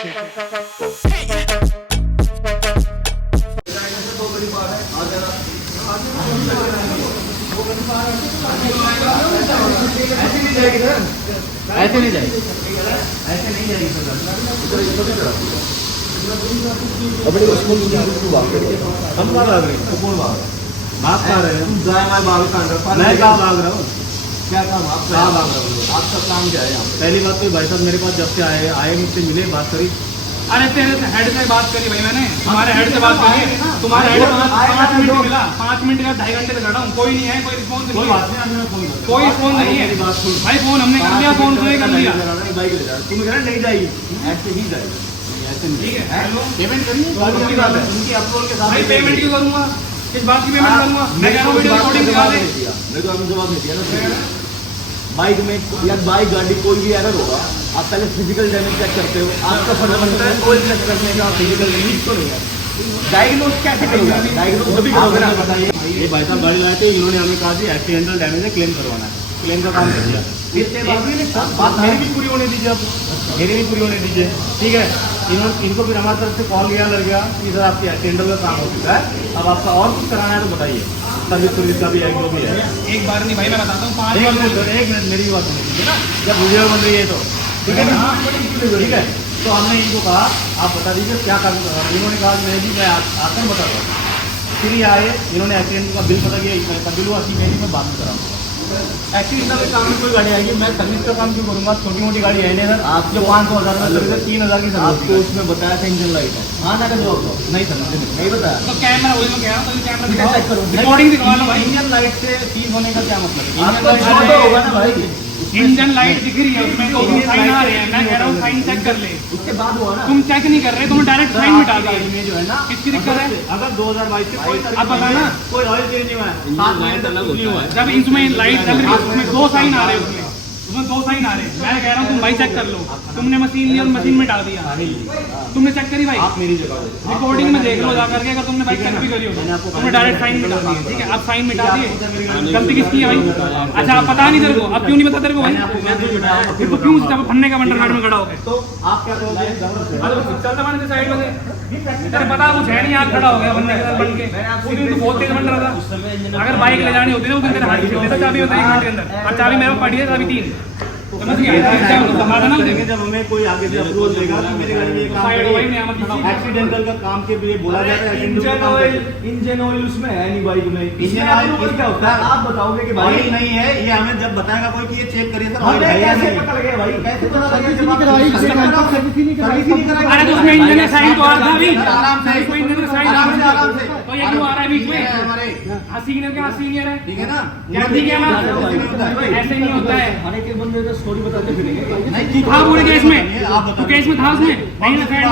ऐसे नहीं जाएगी, ऐसे नहीं जाएगी अपने हम कहाँ भाग रहे हैं? कौन भाग भाग कहाँ रहे हैं? मैं कहाँ भाग रहा हूँ? क्या काम आप कहाँ भाग रहे हो? आपका काम क्या है यहाँ? पहली बात तो भाई साहब मेरे पास जब से आए मुझसे मिले, बात करी। अरे तेरे हेड से बात करी भाई मैंने, तुम्हारे हेड से बात करी। तुम्हारे हेड 5 मिनट मिला, 5 मिनट या 2.5 घंटे से खड़ा हूँ, कोई नहीं है, कोई रिस्पॉन्स नहीं है, कोई रिस्पॉन्स नहीं है भाई। फोन हमने कर लिया, फोन से कर लिया। तुम कह रहे नहीं जाएगी, ऐसे ही जाएगी, ऐसे नहीं। ठीक है, पेमेंट करिए, उनकी बात है, उनकी अप्रूवल के साथ भाई पेमेंट क्यों करूँगा? किस बात की पेमेंट करूँगा? मैं कह रहा हूँ वीडियो रिकॉर्डिंग दिखा दे। मैं तो आपने जवाब नहीं दिया ना। बाइक में या बाइक गाड़ी कोई भी एरर होगा, आप पहले फिजिकल डैमेज चेक करते हो। आपका फंडामेंटल है ऑयल चेक करने का, फिजिकल डैमेज तो नहीं है। डायग्नोज कैसे करोगे? डायग्नोज तभी करोगे ना। बताइए, ये भाई साहब गाड़ी लाए थे, इन्होंने हमें कहा कि एक्सीडेंटल डैमेज है, क्लेम करवाना है। क्लेम का काम कर दिया। बात मेरी भी पूरी होने दीजिए, आप मेरी भी पूरी होने दीजिए। ठीक है, इनको फिर हमारी तरफ से कॉल किया लग गया कि सर आपकी एक्सीडेंटल का काम हो चुका है, अब आपका और कुछ कराना है तो बताइए। सर्विस का भी है, जो भी है। एक बार नहीं भाई, मैं बताता हूँ 5 एक मिनट मेरी भी बात सुन लीजिए ना, जब वीडियो बन रही है तो ठीक है ना। ठीक है, तो हमने इनको कहा आप बता दीजिए क्या काम कर रहा है। इन्होंने कहा नहीं जी मैं आकर बता रहा हूँ। फिर ये आए, इन्होंने एक्सीडेंट का बिल पता किया, इसमें का बिल हुआ, मैं बात में कराऊँ। एक्सीडेंट का काम में कोई गाड़ी आएगी, मैं सर्विस का काम क्यों करूँगा? छोटी मोटी गाड़ी है नहीं सर, आप जो 500,000 में 3,000 की सर्विस। आपको उसमें बताया था इंजन लाइट है, हाँ ना का जवाब दो। नहीं सर नहीं बताया। तो कैमरा वही मैं कह रहा हूँ, तो कैमरा चेक करो, रिकॉर्डिंग दिखवा लो भाई। इंजन लाइट से सीज होने का क्या मतलब है? आपको इंजन लाइट होगा ना भाई, इंजन लाइट दिख रही है उसमें, तो साइन आ रहे हैं। मैं कह रहा हूँ साइन चेक कर ले। उसके बाद हुआ ना, तुम चेक नहीं कर रहे, तुम डायरेक्ट साइन मिटा दिए। में जो है ना, किसकी दिक्कत है? अगर 2022 से कोई अब बताना, कोई ऑयल चेंज नहीं हुआ है, 7 महीने तक कुछ नहीं हुआ है। जब इसमें लाइट चल रही है उसमें 2 साइन आ रहे हैं, उसमें 2 साइन आ रहे हैं। मैं कह रहा हूँ तुम भाई चेक कर लो। तुमने मशीन ली और मशीन में डाल दिया, तुमने चेक करी भाई? आप मेरी जगह रिकॉर्डिंग में देख लो जा करके, अगर तुमने बाइक चेक भी करी हो तुमने डायरेक्ट साइन मिटा दिए। ठीक है, आप साइन मिटा दिए, गलती किसकी है भाई? अच्छा आप पता नहीं तेरे को, अब क्यों नहीं पता तेरे को भाई? फिर तो क्यों जब फन्ने का बंडरगार्ड में खड़ा हो गए? तो आप क्या करोगे? चल दबाने से साइड में तेरे पता कुछ है नहीं, आप खड़ा हो गया बंदे के साथ बन के। उस दिन तो बहुत तेज बन रहा था। अगर बाइक ले जानी होती ना उस दिन तेरे हाथ से चाबी होता 1 मिनट के अंदर, और चाबी मेरे को पड़ी है, चाबी 3। समझ गया? जब हमें कोई आगे से अप्रोच देगा कि मेरी गाड़ी में काम एक्सीडेंटल का काम के लिए बोला जाता है, इंजन ऑयल उसमें है नहीं बाइक में। इंजन ऑयल क्या होता है आप बताओगे कि भाई नहीं है, ये हमें जब बताएगा कोई कि ये चेक करिए सर ऑयल है या नहीं। पता लगेगा भाई, कैसे पता लगेगा? अरे तो उसमें इंजन साइन तो आ रहा है, आराम से कोई इंजन साइन आराम से तो ये क्यों आ रहा है बीच में? सीनियर क्या सीनियर है, ठीक है ना? जल्दी क्या ना, ऐसे नहीं होता है। हर एक बंदे को स्टोरी बताते फिरेंगे नहीं तू था पूरे केस में, तू केस में था उसमें नहीं ना? साइड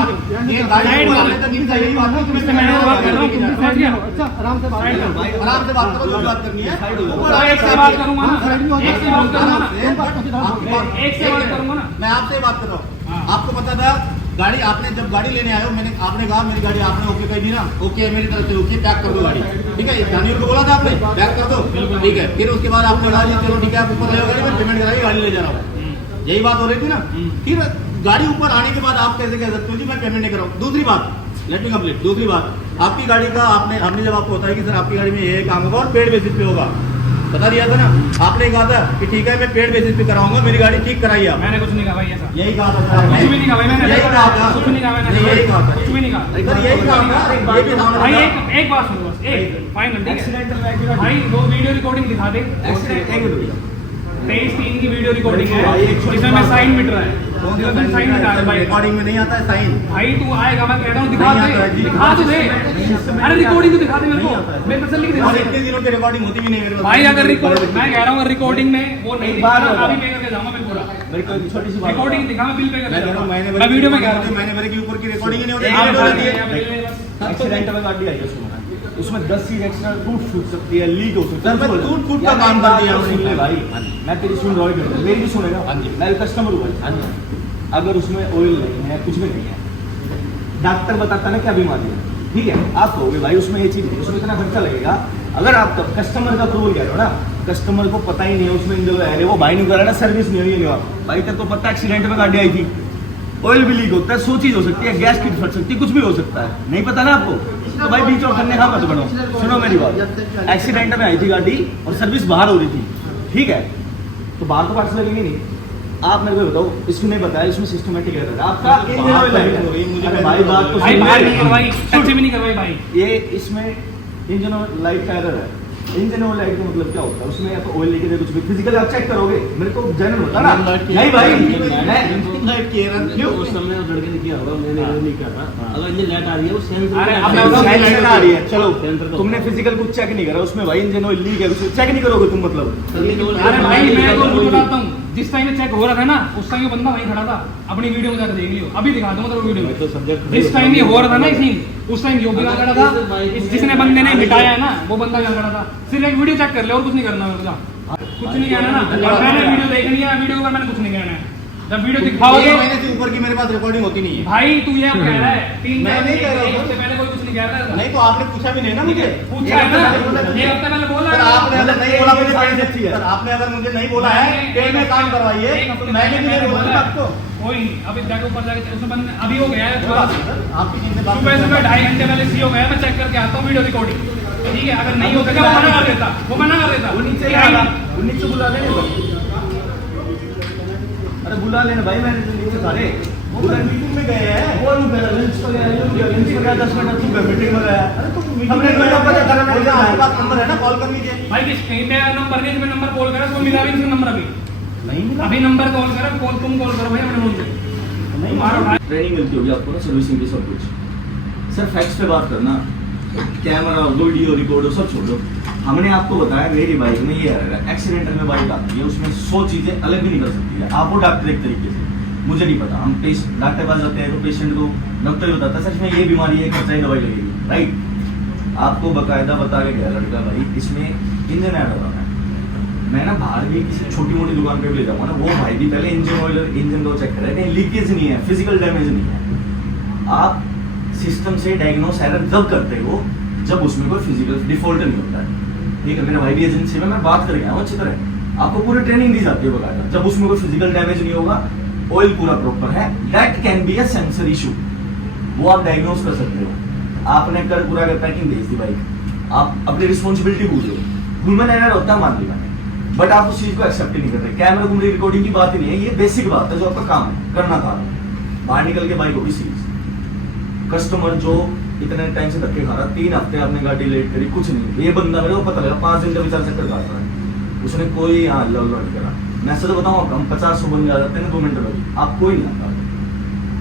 ये गाड़ी वाले तक नहीं चाहिए बात है, तुमसे मैं बात कर रहा हूं, तुम समझ गया? अच्छा आराम से बात करो भाई, आराम से बात करो, जो बात करनी है एक से बात करूंगा ना, एक से बात करूंगा ना, एक से बात करूंगा ना। मैं आपसे बात कर रहा हूं। आपको पता था गाड़ी, आपने जब गाड़ी लेने आए हो, मैंने आपने कहा मेरी गाड़ी आपने ओके कही दी ना, ओके मेरी तरफ से ओके, पैक कर दो गाड़ी। ठीक है, जानियर को बोला था आपने पैक कर दो, ठीक है। फिर उसके बाद आपने कहा चलो ठीक है आप ऊपर ले गाड़ी में पेमेंट कराइए, गाड़ी ले जा रहा हूँ, यही बात हो रही थी ना। फिर गाड़ी ऊपर आने के बाद आप कैसे कह सकते हो जी मैं पेमेंट नहीं कराऊँ? दूसरी बात, लेट मी कंप्लीट। दूसरी बात, आपकी गाड़ी का हमने जब आपको बताया कि सर आपकी गाड़ी में ये काम होगा और पेड बेसिस पे होगा, बता दिया था ना आपने, कहा था कि ठीक है मैं पेड बेसिस पे कराऊंगा, मेरी गाड़ी ठीक कराइए आप। मैंने कुछ नहीं कहा भाई ऐसा, यही कहा था, कुछ भी नहीं कहा भाई मैंने, यही कहा था, कुछ नहीं कहा मैंने, यही कहा था, कुछ भी नहीं कहा सर यही कहा था भाई। एक बात सुनो बस, एक फाइनल, ठीक है भाई? वो वीडियो रिकॉर्डिंग दिखा दे, 23/3 की वीडियो रिकॉर्डिंग है, इसमें मैं साइन मिट रहा है, साइन मिटा रहा है भाई। रिकॉर्डिंग में नहीं आता है साइन भाई तू आएगा, मैं कह रहा हूँ दिखा दे, दिखा तो दे। अरे रिकॉर्डिंग तो दिखा दे मेरे को, मेरे तसल्ली की दिखा दे। इतने दिनों की रिकॉर्डिंग होती भी नहीं मेरे पास भाई। अगर रिकॉर्ड मैं कह रहा हूँ रिकॉर्डिंग में वो नहीं दिखा रहा, अभी पे करके जाऊंगा बिल पूरा। मेरी कोई छोटी सी बात रिकॉर्डिंग दिखा, मैं बिल पे करके जाऊंगा। मैं वीडियो में कह रहा हूँ, मैंने मेरे के ऊपर की रिकॉर्डिंग नहीं होती। एक्सीडेंट में गाड़ी आई है उसमें 10 सीट एक्स्ट्रा टूट सकती है, लीक हो सकती है। सर मैं टूट का काम कर दिया हमने भाई। मैं तेरी सुन रहा हूँ, मेरी भी सुनेगा। मैं कस्टमर हूँ भाई। अगर उसमें ऑयल नहीं है, कुछ भी नहीं है, डॉक्टर बताता ना क्या बीमारी है, ठीक है, आप कहोगे भाई उसमें ये चीज नहीं, उसमें इतना खर्चा लगेगा। अगर आप कस्टमर का अप्रूवल कह रहे हो ना, कस्टमर को पता ही नहीं है उसमें इंजन है, वो भाई नहीं कर रहा ना, सर्विस नहीं हुई है भाई। तेरे को पता एक्सीडेंट में गाड़ी आई थी, ऑयल भी लीक होता है, 100 चीज हो सकती है, गैस की फट सकती है, कुछ भी हो सकता है, नहीं पता ना आपको, तो भाई बीच और खन्ने खा मत बनो। सुनो मेरी बात, एक्सीडेंट में आई थी गाड़ी और सर्विस बाहर हो रही थी, ठीक है, तो बाहर तो पार्ट्स लगेंगे नहीं। आप मेरे को बताओ, इसमें नहीं बताया, इसमें सिस्टमेटिक एरर है आपका। इंजन ऑयल लाइट, अरे भाई बात तो भाई बाहर नहीं करवाई, टच भी नहीं करवाई भाई। ये इसमें इंजन ऑयल लाइट का एरर है। इंजन ऑयल लाइट का मतलब क्या होता है, उसमें या तो ऑयल लीकेज है, कुछ भी फिजिकल आप चेक करोगे, मेरे को जनरल बता ना। नहीं भाई, लाइट की एरर क्यों उस समय उस लड़के ने किया होगा, मैंने नहीं किया था। अगर इंजन लाइट आ रही है वो सेंसर अरे अब अब मैं मैं बताऊं, लाइट आ रही है, चलो सेंसर तो तुमने फिजिकल कुछ चेक नहीं करा उसमें, भाई इंजन ऑयल लीक है, उसे चेक नहीं करोगे तुम मतलब। अरे भाई मैं तो झूठ बताता हूँ, जिस टाइम चेक हो रहा था ना उस टाइम ये बंदा वहीं खड़ा था, अपनी वीडियो में जाकर देख लियो, अभी दिखा दूंगा तेरे को वीडियो में। तो सब्जेक्ट जिस टाइम ये हो रहा था ना इसी, उस टाइम योगी का खड़ा था, जिसने बंदे ने मिटाया है ना वो बंदा यहाँ खड़ा था। सिर्फ एक वीडियो चेक कर ले और कुछ नहीं करना मेरे को, कुछ नहीं कहना ना। और मैंने वीडियो देखनी है, वीडियो का मैंने कुछ नहीं कहना है। जब वीडियो दिखाओगे, महीने से ऊपर की मेरे पास रिकॉर्डिंग होती नहीं है। भाई तू ये कह रहा है 3 मैं नहीं कह रहा हूँ। हफ्ते पहले कोई कुछ नहीं कह रहा था। नहीं तो आपने पूछा भी नहीं ना मुझे। पूछा है ना, ये हफ्ते पहले बोला सर है। आपने अगर नहीं बोला मुझे सारी अच्छी है। सर आपने अगर मुझे नहीं बोला है पेड़ में काम करवाइए, तो मैंने भी नहीं बोला आपको। कोई नहीं, अभी जाके ऊपर जाके उसमें बंद अभी हो गया है। कोई बात नहीं सर, आपकी चीज से बात सुबह सुबह 2.5 घंटे पहले सी हो गया, मैं चेक करके आता हूँ वीडियो रिकॉर्डिंग, ठीक है। अगर नहीं होता क्या वो मना कर देता, वो मना कर देता। वो नीचे आएगा, वो नीचे बुला लेने, अरे बुला लेना भाई, मैंने तो नीचे सारे वो सर मीटिंग में गए हैं। वो लोग गए लंच पर गए, लंच पर गया 10 मिनट तू मीटिंग में गया। अरे तो मीटिंग हमने में कोई ना पता करना मुझे आपके पास नंबर है ना, कॉल कर लीजिए। भाई किस कहीं पे नंबर नहीं, तुम्हें नंबर कॉल करा, तो मिला भी नहीं नंबर अभी। नहीं मिला, अभी नंबर कॉल करा, कॉल तुम कॉल करो भाई अपने फोन से। नहीं तुम्हारा भाई ट्रेनिंग मिलती होगी आपको ना, सर्विसिंग की सब कुछ। सर फैक्ट्स पे बात करना, कैमरा वीडियो रिकॉर्ड सब छोड़ दो। हमने आपको बताया मेरी बाइक में ये है, एक्सीडेंटल में बाइक आती है, उसमें 100 चीजें अलग भी निकल सकती है। आप वो डॉक्टर एक तरीके से, मुझे नहीं पता, हम डॉक्टर पास जाते हैं तो पेशेंट को डॉक्टर ही बताता है सर इसमें ये बीमारी है, खर्चा ही दवाई लगेगी, राइट। आपको बकायदा बता के गया लड़का भाई इसमें इंजन ऐड हो रहा है। मैं ना बाहर भी किसी छोटी मोटी दुकान पे भी ले जाऊंगा ना, वो भाई भी पहले इंजन ऑयल इंजन को चेक करें, कहीं लीकेज नहीं है, फिजिकल डैमेज नहीं है। आप सिस्टम से डायग्नोस एरर जब करते हो जब उसमें कोई फिजिकल डिफॉल्ट नहीं होता है, ठीक है। मेरा भाई भी एजेंसी में, मैं बात करके आया हूँ अच्छी तरह, आपको पूरी ट्रेनिंग दी जाती है बकायदा, जब उसमें कोई फिजिकल डैमेज नहीं होगा, ऑयल पूरा प्रॉपर है, that can be a sensor issue, वो आप डायग्नोस कर सकते हो। आपने कर पूरा कर पैकिंग भेज दी बाइक, आप अपनी रिस्पॉन्सिबिलिटी भूल गए, ह्यूमन एरर होता है मान लिया मैंने, बट आप उस चीज को एक्सेप्ट ही नहीं करते। कैमरा कुमरी रिकॉर्डिंग की बात ही नहीं है, ये बेसिक बात है जो आपका काम है, करना था। बाहर निकल के बाइक होगी सीरीज, कस्टमर जो इतने टाइम से धक्के खा रहा, 3 हफ्ते आपने गाड़ी लेट करी, कुछ नहीं, ये बंदा मेरे को पता लगा 5 दिन का विचार चक्कर काट रहा है, उसने कोई हाँ लव नहीं करा। मैं ऐसा तो बताऊँ, हम 50 बंदे आ जाते हैं ना 2 मिनट में, आप कोई नहीं आता।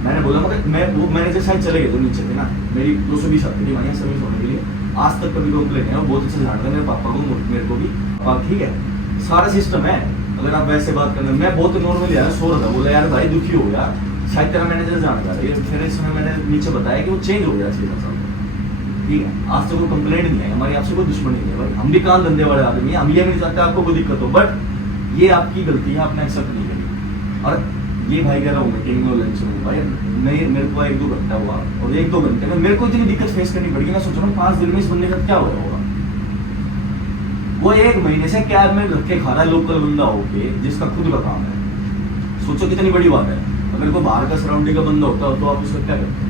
मैंने बोला मगर मैं वो मैनेजर शायद चले गए, जो नीचे थे ना, मेरी 220 आती थी वहाँ सर्विस होने के लिए, आज तक कभी कंप्लेन है, बहुत अच्छे से जानते हैं मेरे पापा को, मेरे को भी, ठीक है, सारा सिस्टम है। अगर आप वैसे बात करना, मैं बहुत नॉर्मली आया, सो रहा था, बोला यार भाई दुखी हो गया, शायद तेरा मैनेजर जानता है, फिर इसमें मैंने नीचे बताया कि वो चेंज हो गया इसके साथ, ठीक है। आज तक कोई कंप्लेंट नहीं है, हमारी आपसे कोई दुश्मनी नहीं है भाई, हम भी काम धंधे वाले आदमी हैं, हम ये नहीं चाहते आपको कोई दिक्कत हो, बट ये आपकी गलती है, आपने एक्सेप्ट नहीं करी। और ये भाई कह रहा हूँ मीटिंग में लंच में भाई, नहीं मेरे को 1-2 घंटा हुआ, और 1-2 घंटे में मेरे को इतनी दिक्कत फेस करनी पड़ेगी, मैं सोच रहा हूँ 5 दिन में इस बंदे का क्या हो रहा होगा। वो 1 महीने से कैब में रख के खा रहा है, लोकल बंदा होके, जिसका खुद का काम है, सोचो कितनी बड़ी बात है। तो मेरे को बाहर का सराउंडिंग का बंदा होता तो आप उसका क्या करते?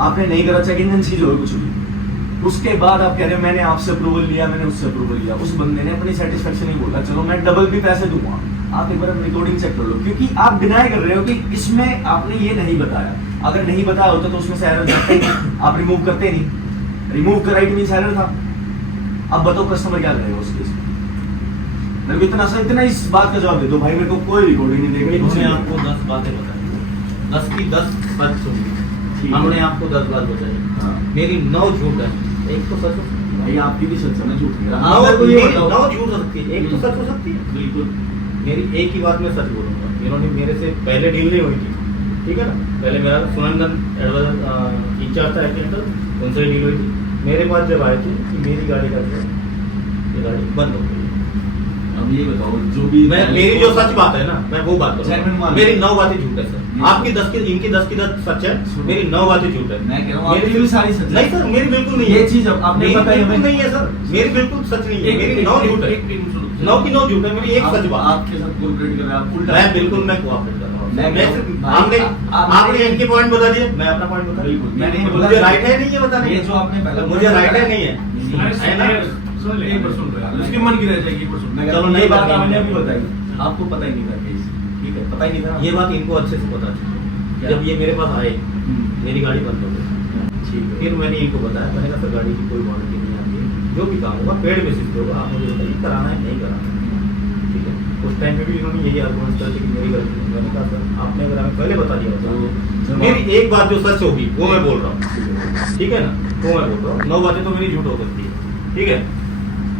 आपने नहीं करा, चेक इंजन चीज हो कुछ भी, उसके बाद आप कह रहे हो मैंने आपसे अप्रूवल लिया, मैंने उससे अप्रूवल लिया, उस बंदे ने अपनी सेटिस्फेक्शन नहीं बोला, चलो मैं डबल भी पैसे दूंगा, आप एक बार रिकॉर्डिंग चेक कर लो, क्योंकि आप डिनाई कर रहे हो कि इसमें आपने ये नहीं बताया। अगर नहीं बताया होता तो उसमें से एरर जाता ही, आप रिमूव करते नहीं, रिमूव करा इट मींस एरर था। अब बताओ कस्टमर क्या करेगा उस केस में? मेरे को इतना इस बात का जवाब दे दो भाई, मेरे को कोई रिकॉर्डिंग नहीं देखनी। हमने आपको 10 बातें बताई, 10 की 10 बात सुनी, हमने आपको 10 बात बताई, हाँ। मेरी 9 झूठ है, एक तो सच हो। भाई आपकी भी सच है, मैं झूठ नहीं रहा। 9 झूठ हो सकती है, एक तो सच हो सकती है। बिल्कुल, मेरी एक ही बात मैं सच बोलूंगा, इन्होंने मेरे से पहले डील नहीं हुई थी, ठीक है ना, पहले मेरा सुनंदन एडवाइजर इंचार्ज था एक्सीडेंटल, उनसे डील हुई थी। मेरे पास जब आए थे कि मेरी गाड़ी का ये गाड़ी बंद हो गई। अब ये बताओ जो भी मैं मेरी जो सच बात है ना, मैं वो बात Genuine करूँ, मान मेरी लो। 9 बातें झूठ है सर, आपकी 10 की, इनकी 10 की 10 सच है, मेरी 9 बातें झूठ है। मैं कह रहा हूँ मेरी आपकी भी सारी सच है। नहीं सर, मेरी बिल्कुल नहीं ये है, चीज अब आपने मेरी बताई बिल्कुल हमें। नहीं है सर, मेरी बिल्कुल सच नहीं है, मेरी 9 झूठ है, 9 की 9 झूठ है, मेरी एक सच बात। आपके साथ कोऑपरेट कर रहा है, आप उल्टा मैं बिल्कुल मैं कोऑपरेट कर रहा हूँ। आपने इनके पॉइंट बता दिए, मैं अपना पॉइंट बता बिल्कुल। मैंने मुझे बोला राइट है नहीं ये बताने ये जो आपने पहले मुझे राइट है नहीं है अरे है ना? सुन ले, एक बार सुन रहा है, उसकी मन की रह जाएगी, एक बार सुन। चलो चलो, ये नहीं बात करनी, आपने नहीं अभी करनी। बताई, आपको पता ही नहीं था केस, ठीक है, पता ही नहीं था। ये बात इनको अच्छे से पता थी। जब ये मेरे पास आए मेरी गाड़ी बंद हो गई, ठीक है। फिर मैंने इनको बताया, मैंने कहा सर गाड़ी की कोई वारंटी नहीं आती है, जो भी काम होगा पेड बेसिस पे होगा, आप मुझे बताइए कराना है नहीं कराना है, ठीक है। उस टाइम में भी इन्होंने यही आर्गुमेंट कर कि मेरी गलती नहीं। मैंने कहा सर आपने अगर हमें पहले बता दिया तो तो मेरी एक बात जो सच होगी वो मैं बोल रहा हूँ, ठीक है ना, वो मैं बोल रहा हूँ, 9 बातें तो मेरी झूठ हो सकती है, ठीक है।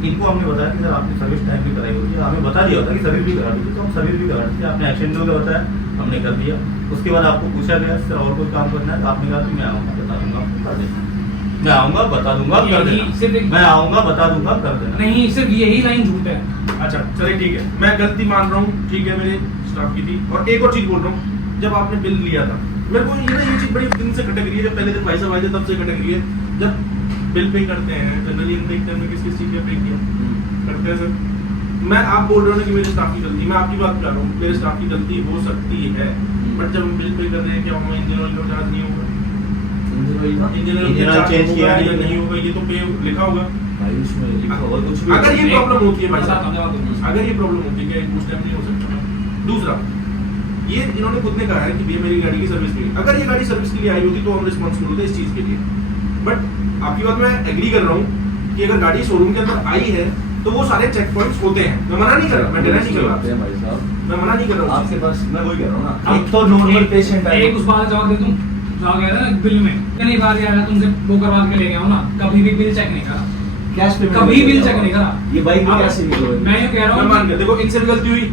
इनको हमने बताया कि सर आपने सर्विस टाइम भी कराई होगी, हमें बता दिया होता कि सर्विस भी करा दी, तो हम सर्विस भी करा दी, आपने एक्शन लोगे बताया, हमने कर दिया। उसके बाद आपको पूछा गया सर और कोई काम करना है, तो आपने कहा कि मैं आऊँगा बता दूंगा कर देना, मैं आऊँगा बता दूंगा कर देना, मैं आऊँगा बता दूंगा कर देना। नहीं, सिर्फ यही लाइन झूठ है। अच्छा चलिए ठीक है, मैं गलती मान रहा हूँ, ठीक है, मेरे स्टाफ की थी। और एक और चीज बोल रहा हूँ, जब आपने बिल लिया था, मेरे को ये चीज बड़ी दिन से खटक रही है, जब पहले दिन भाई साहब आए थे तब से खटक रही है। जब बिल पे करते हैं जनरली हम देखते हैं किस चीज का पे किया करते हैं सर। मैं आप बोल रहे हो ना कि मेरे स्टाफ की गलती, मैं आपकी बात कर रहा हूँ, मेरे स्टाफ की गलती हो सकती है, बट जब हम बिल पे कर रहे हैं क्या हमें इंजन ऑयल का चार्ज नहीं होगा? इंजन ऑयल चेंज किया या नहीं होगा, ये तो पे लिखा होगा। भाई उसमें लिखा होगा कुछ भी। अगर ये प्रॉब्लम होती है भाई बता साहब, दो। अगर ये प्रॉब्लम होती है क्या उस टाइम नहीं हो सकता? दूसरा, ये इन्होंने खुद ने कहा है कि भैया मेरी गाड़ी की सर्विस के लिए, अगर ये गाड़ी सर्विस के लिए आई होती तो हम रिस्पॉन्सिबल होते इस चीज के लिए। बट आपकी बात मैं एग्री कर रहा हूँ कि अगर गाड़ी शोरूम के अंदर आई है तो वो सारे चेक पॉइंट्स होते हैं, मैं मना नहीं कर रहा, मैं डिनाई नहीं कर रहा, भाई साहब मैं मना नहीं कर रहा हूँ। आपके पास, मैं वही कह रहा हूँ ना, अब एक तो नॉर्मल पेशेंट है, एक उस बात का जवाब दे दूं, जवाब गया था ना बिल में, इतनी बार यार तुमसे वो करवा के ले गया हूँ ना, कभी भी बिल चेक नहीं करा, कैश पेमेंट कभी बिल चेक नहीं करा। ये बाइक में अब कैसे निकलो? मैं ये कह रहा मैं हूँ मान गया, देखो इनसे भी गलती हुई।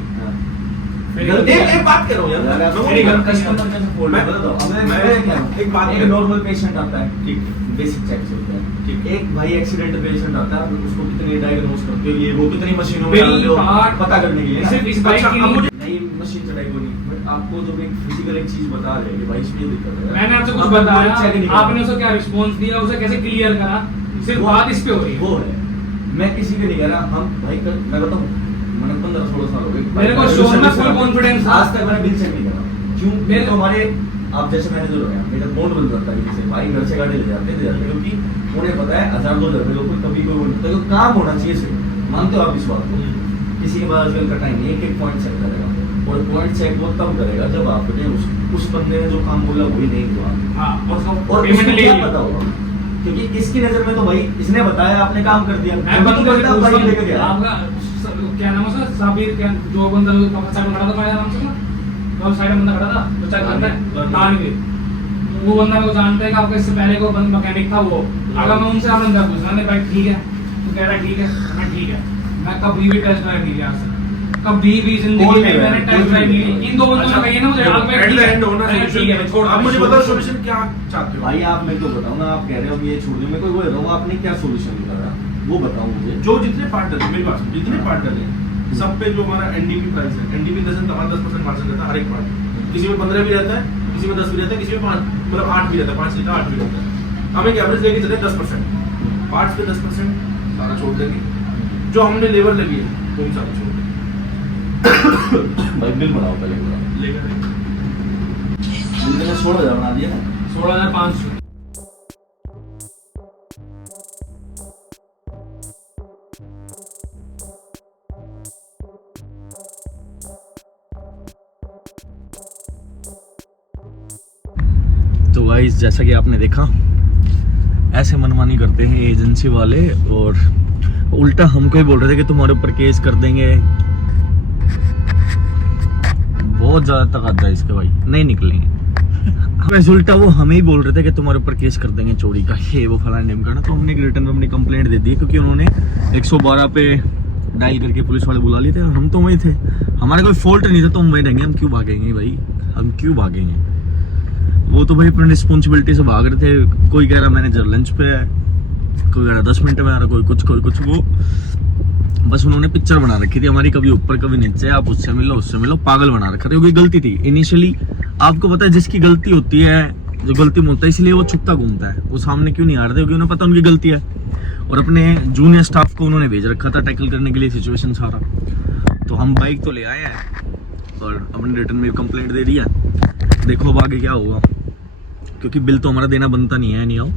गलती एक बात कह रहा हूँ यार, मैं वो नहीं कर कस्टमर कैसे फोल्ड मैं- बता दो। मैं- मैं क्या एक बात एक कह- नॉर्मल पेशेंट आता है, ठीक बेसिक चेक होता है, ठीक। एक भाई एक्सीडेंट पेशेंट आता है, आप उसको कितनी डायग्नोस करते हो, ये वो कितनी मशीनों में बिल डालते हो पार्ट पता करने के लिए। सिर्फ इस बाइक अच्छा, की अब नहीं। मुझे- नई मशीन चढ़ाई को नहीं, बट आपको जब एक फिजिकल एक चीज बता रहे हैं कि भाई इसमें ये दिक्कत है, मैंने आपसे कुछ आपको चेक बताया, नहीं करना। आपने उसे क्या रिस्पॉन्स दिया, उसे कैसे क्लियर करा, सिर्फ वो- बात इस पे हो रही है। वो है, मैं किसी के नहीं कह रहा, हम भाई मैं बताऊं, मैंने 15-16 साल हो गए मेरे को शोरूम में full confidence था। आज तक मैंने बिल चेक नहीं करा। क्यों? मेरे- मेरे तो हमारे आप जैसे मैनेजर हो गया, मेरा बॉन्ड बन जाता है किसी से, भाई घर से गाड़ी ले जाते हैं, क्योंकि उन्हें पता है 1000-2000 रुपए लोग कभी कोई वो नहीं, तो काम होना चाहिए सिर्फ, मानते हो आप इस बात को? किसी के पास आजकल का टाइम नहीं, एक पॉइंट चेक करेगा, और पॉइंट चेक वो तब करेगा जब आपने उस बंदे ने जो काम बोला वही नहीं हुआ, हाँ, और पेमेंट उसको ले क्या ली। पता होगा, क्योंकि इसकी नजर में तो भाई इसने बताया, आपने काम कर दिया, मैं अभी बंदे तो से बंदा पूछता भाई लेके हूँ, गया। आपका क्या नाम है उसका, साबिर, क्या जो बंदा साइड में खड़ा था, मेरा नाम से तो साइड में बंदा खड़ा था जो चेक करता है तानवीर, वो बंदा मेरे को जानता है कि आपका इससे पहले को बंदा मैकेनिक था वो। अगर मैं उनसे आपने पूछा, मैंने भाई ठीक है, तो कह रहा है ठीक है, मैं ठीक है, मैं कभी भी टेस्ट ड्राइव नहीं लिया आज तक, कभी भी जिंदगी में मैंने टेस्ट ड्राइव नहीं ली। इन दो बंदों ने कही ना मुझे, आप मैं एट ठीक द है, एंड होना मैं ठीक है, मैं छोड़ आप मुझे बताओ सॉल्यूशन क्या चाहते हो? भाई आप मेरे को बताओ ना, आप कह रहे हो कि ये छोड़ दो, मैं कोई बोल रहा हूँ, आपने क्या सोल्यूशन निकाला वो बताओ मुझे। जो जितने पार्ट डले, मेरी बात सुनो, जितने पार्ट डले सब पे जो हमारा एनडीपी प्राइस है, एनडीपी दर्जन हमारा 10% मार्जिन रहता है हर एक पार्ट, किसी में 15 भी रहता है, किसी में 10 भी रहता है, किसी में 5 मतलब 8 भी रहता है, 5 लिखा 8 भी रहता है। हम एक एवरेज लेके चले 10%, पार्ट्स पे 10% सारा छोड़ देंगे, जो हमने लेबर लगी है वो भी सारा छोड़ देंगे। भाई बिल बनाओ पहले पूरा, लेकर बिल मैंने 16,000 बना दिया ना। 16,500। तो गाइस जैसा कि आपने देखा, ऐसे मनमानी करते हैं एजेंसी वाले, और उल्टा हमको ही बोल रहे थे कि तुम्हारे ऊपर केस कर देंगे। बहुत ज़्यादा तकादा है इसके भाई, नहीं निकलेंगे। वैसे उल्टा वो हमें ही बोल रहे थे कि तुम्हारे ऊपर केस कर देंगे चोरी का, ये वो फलाना नेम करना। तो हमने एक रिटर्न में अपनी कंप्लेंट दे दी, क्योंकि उन्होंने 112 पे डायल करके पुलिस वाले बुला लिए थे, और हम तो वहीं थे, हमारा कोई फॉल्ट नहीं था, तो हम वहीं रहेंगे। हम क्यों भागेंगे भाई, हम क्यों भागेंगे? वो तो भाई अपनी रिस्पॉन्सिबिलिटी से भाग रहे थे। कोई कह रहा मैनेजर लंच पे है, कोई कह रहा 10 मिनट में आ रहा, कोई कुछ। वो बस उन्होंने पिक्चर बना रखी थी हमारी, कभी ऊपर कभी नीचे, आप उससे मिलो उससे मिलो, पागल बना रखा था। क्योंकि गलती थी इनिशियली, आपको पता है जिसकी गलती होती है, जो गलती में होता है, इसलिए वो छुपता घूमता है, वो सामने क्यों नहीं आ रहे थे, क्योंकि उन्हें पता उनकी गलती है। और अपने जूनियर स्टाफ को उन्होंने भेज रखा था टैकल करने के लिए सिचुएशन सारा। तो हम बाइक तो ले आए हैं, और अपने रिटर्न में कंप्लेंट दे दिया। देखो अब आगे क्या होगा, क्योंकि बिल तो हमारा देना बनता नहीं है, नहीं आओ,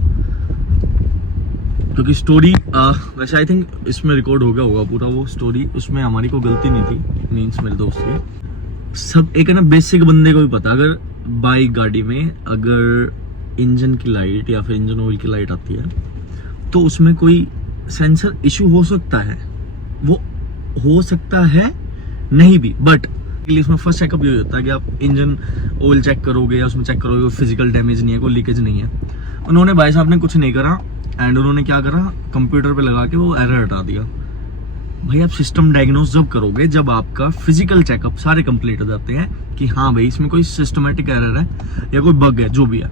क्योंकि स्टोरी वैसे आई थिंक इसमें रिकॉर्ड हो गया होगा पूरा वो स्टोरी, उसमें हमारी कोई गलती नहीं थी, मीन्स मेरे दोस्त की। सब एक है ना बेसिक बंदे को भी पता, अगर बाइक गाड़ी में अगर इंजन की लाइट या फिर इंजन ऑयल की लाइट आती है तो उसमें कोई सेंसर इशू हो सकता है, वो हो सकता है नहीं भी, बट इसमें फर्स्ट चेकअप ये होता है कि आप इंजन ऑयल चेक करोगे या उसमें चेक करोगे फिजिकल डैमेज नहीं है, कोई लीकेज नहीं है। उन्होंने भाई साहब ने कुछ नहीं करा एंड उन्होंने क्या करा, कंप्यूटर पे लगा के वो एरर हटा दिया। भाई आप सिस्टम डायग्नोस जब करोगे जब आपका फिजिकल चेकअप सारे कंप्लीट हो जाते हैं कि हाँ भाई इसमें कोई सिस्टमेटिक एरर है या कोई बग है, जो भी है।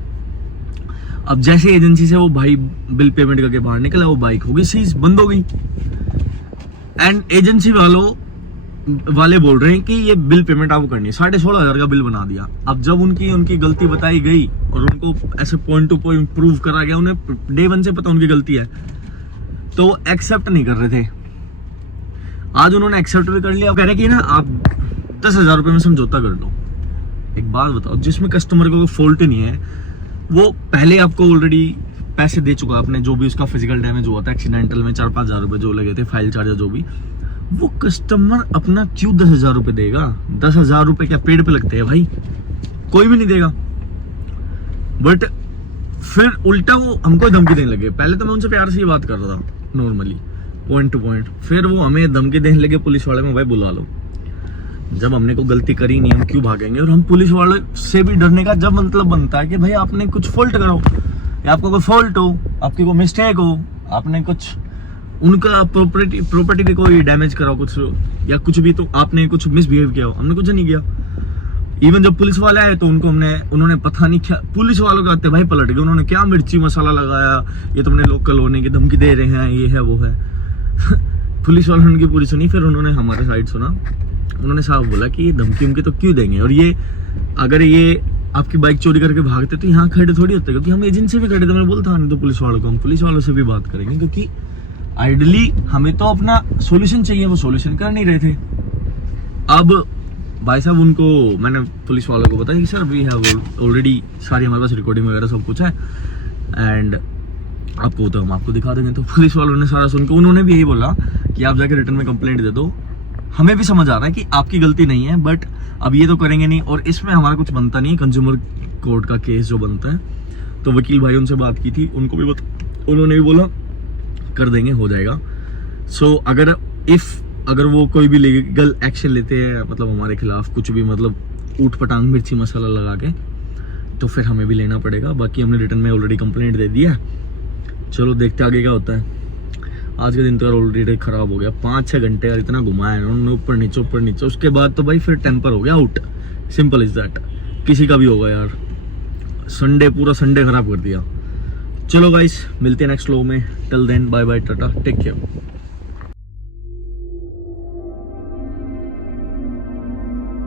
अब जैसे एजेंसी से वो भाई बिल पेमेंट करके बाहर निकला, वो बाइक होगी सीज, बंद हो गई एंड एजेंसी वाले बोल रहे हैं कि ये बिल पेमेंट आपको करनी है। 16,500 का बिल बना दिया। अब जब उनकी गलती बताई गई और उनको ऐसे पॉइंट टू पॉइंट प्रूव करा गया, उन्हें डे 1 से पता उनकी गलती है, तो वो एक्सेप्ट नहीं कर रहे थे। आज उन्होंने एक्सेप्ट भी कर लिया, कह रहे कि ना आप 10,000 रुपये में समझौता कर लो। एक बात बताओ, जिसमें कस्टमर को फॉल्ट नहीं है, वो पहले आपको ऑलरेडी पैसे दे चुका, आपने जो भी उसका फिजिकल डैमेज हुआ था एक्सीडेंटल में 4-5 रुपए जो लगे थे, फाइल चार्ज जो भी, वो कस्टमर अपना क्यों 10,000 रुपए देगा? 10,000 रुपए क्या पेड़ पे लगते हैं भाई? कोई भी नहीं देगा। बट फिर उल्टा वो हमको धमकी देने लगे। पहले तो मैं उनसे प्यार से ही बात कर रहा था नॉर्मली, पॉइंट टू पॉइंट, फिर वो हमें धमकी देने लगे पुलिस वाले में, भाई बुला लो। जब हमने कोई गलती करी नहीं, हम क्यों भागेंगे? और हम पुलिस वाले से भी डरने का जब मतलब बनता है कि भाई आपने कुछ फॉल्ट करो या आपको कोई फॉल्ट हो, आपकी कोई मिस्टेक हो, आपने कुछ उनका प्रॉपर्टी पे कोई डैमेज करा कुछ या कुछ भी, तो आपने कुछ मिसबिहेव किया हो। हमने कुछ नहीं किया। इवन जब पुलिस वाले आए तो उन्होंने पता नहीं क्या, पुलिस वालों के आते भाई पलट गए। उन्होंने क्या मिर्ची मसाला लगाया, ये तुमने लोकल होने की धमकी दे रहे हैं, ये है वो है। पुलिस वालों ने उनकी पूरी सुनी, फिर उन्होंने हमारे साइड सुना। उन्होंने साफ बोला कि ये धमकी उनकी तो क्यों देंगे, और ये अगर ये आपकी बाइक चोरी करके भागते तो यहाँ खड़े थोड़ी होते, क्योंकि हम एजेंसी में खड़े थे। मैंने बोलता नहीं तो पुलिस वालों को, हम पुलिस वालों से भी बात करेंगे, क्योंकि आइडली हमें तो अपना सॉल्यूशन चाहिए, वो सॉल्यूशन कर नहीं रहे थे। अब भाई साहब उनको मैंने पुलिस वालों को बताया कि सर वी हैव ऑलरेडी सारी हमारे पास रिकॉर्डिंग वगैरह सब कुछ है एंड आपको तो हम आपको दिखा देंगे। तो पुलिस वालों ने सारा सुनकर उन्होंने भी यही बोला कि आप जाके रिटर्न में कंप्लेंट दे दो। हमें भी समझ आ रहा है कि आपकी गलती नहीं है, बट अब ये तो करेंगे नहीं और इसमें हमारा कुछ बनता नहीं है, कंज्यूमर कोर्ट का केस जो बनता है। तो वकील भाई उनसे बात की थी, उनको भी उन्होंने भी बोला कर देंगे, हो जाएगा। सो अगर वो कोई भी लीगल एक्शन लेते हैं मतलब हमारे खिलाफ कुछ भी, मतलब ऊट पटांग मिर्ची मसाला लगा के, तो फिर हमें भी लेना पड़ेगा। बाकी हमने रिटर्न में ऑलरेडी कंप्लेंट दे दिया। चलो देखते आगे क्या होता है। आज का दिन तो यार ऑलरेडी खराब हो गया, 5-6 घंटे यार इतना घुमाया उन्होंने, ऊपर नीचे। उसके बाद तो भाई फिर टेम्पर हो गया आउट, सिंपल इज दैट। किसी का भी होगा यार, पूरा संडे खराब कर दिया। चलो गाइस, मिलते हैं नेक्स्ट व्लॉग में। Till then bye bye, tata, take care.